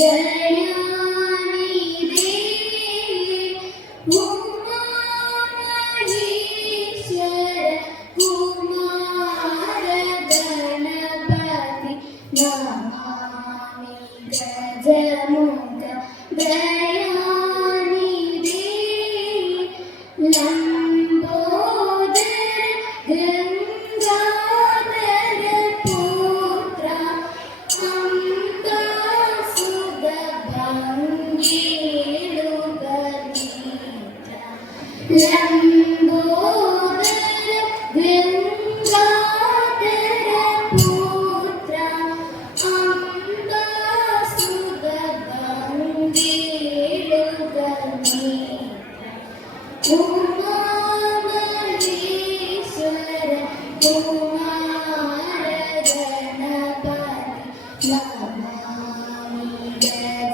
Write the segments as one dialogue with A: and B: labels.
A: day.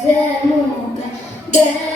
A: le nuvole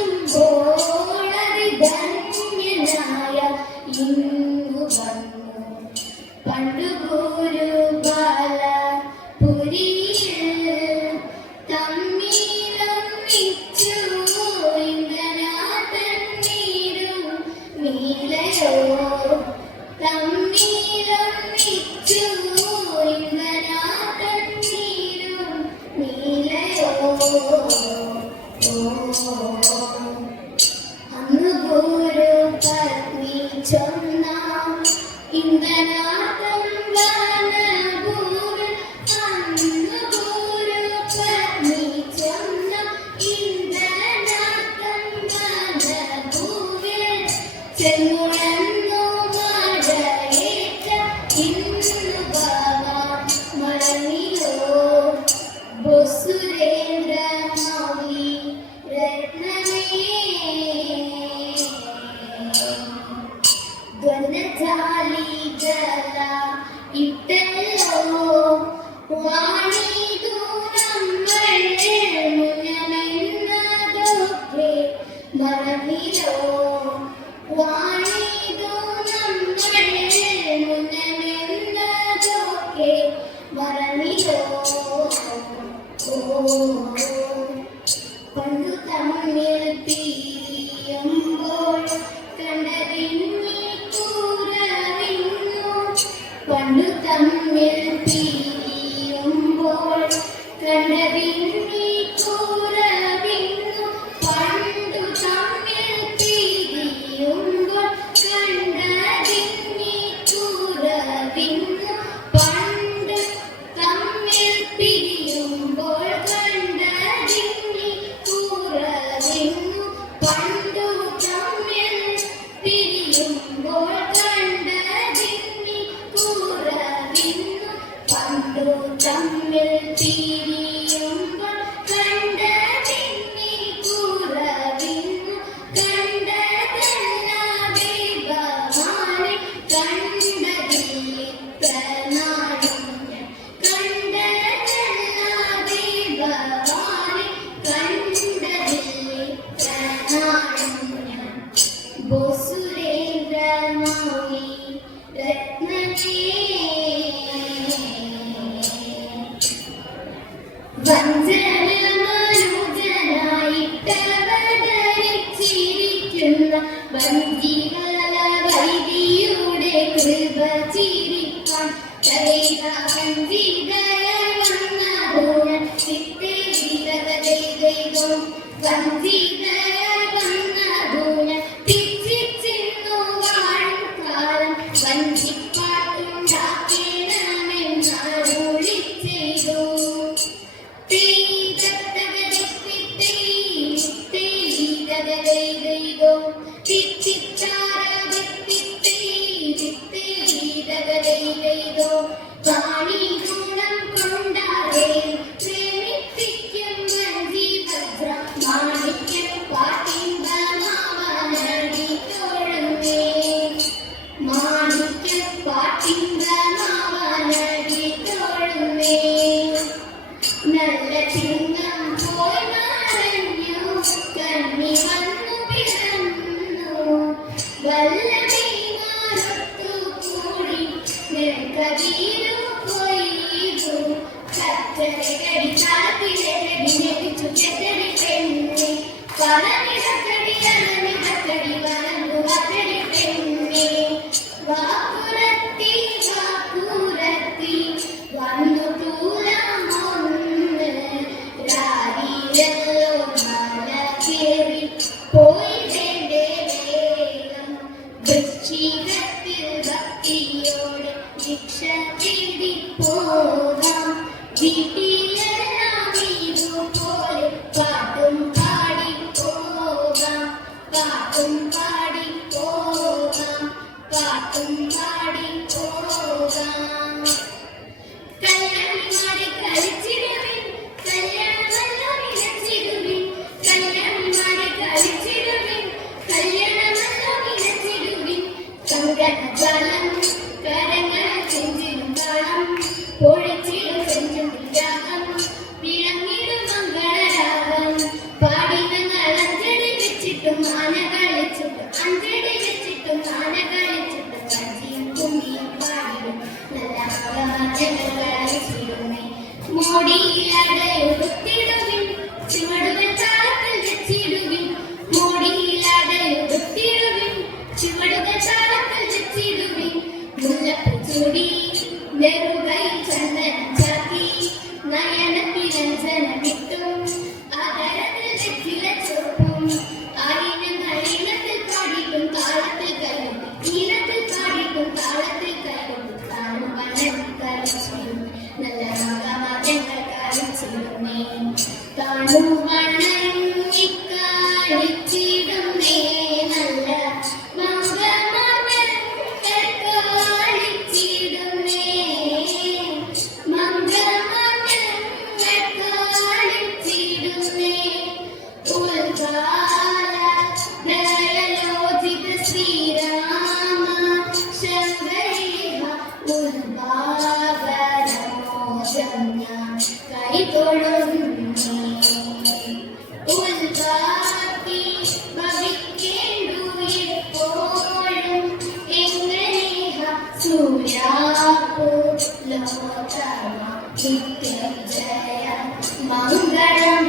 A: then a Thank you. al-Mawlid. que പൊഴിച്ചിടും ചെഞ്ചുണ്ടിരാഗം വിളങ്ങിടും മംഗളരാഗം പാടിന കളഞ്ചടി വെച്ചിട്ടും ആന കളിച്ചിട്ടും അഞ്ചടി വെച്ചിട്ടും ആന കളിച്ചിട്ടും കഞ്ചിയും കുമ്മിയും empty ചുരാപ്പു ലോകമ നിത്യജയ മംഗളം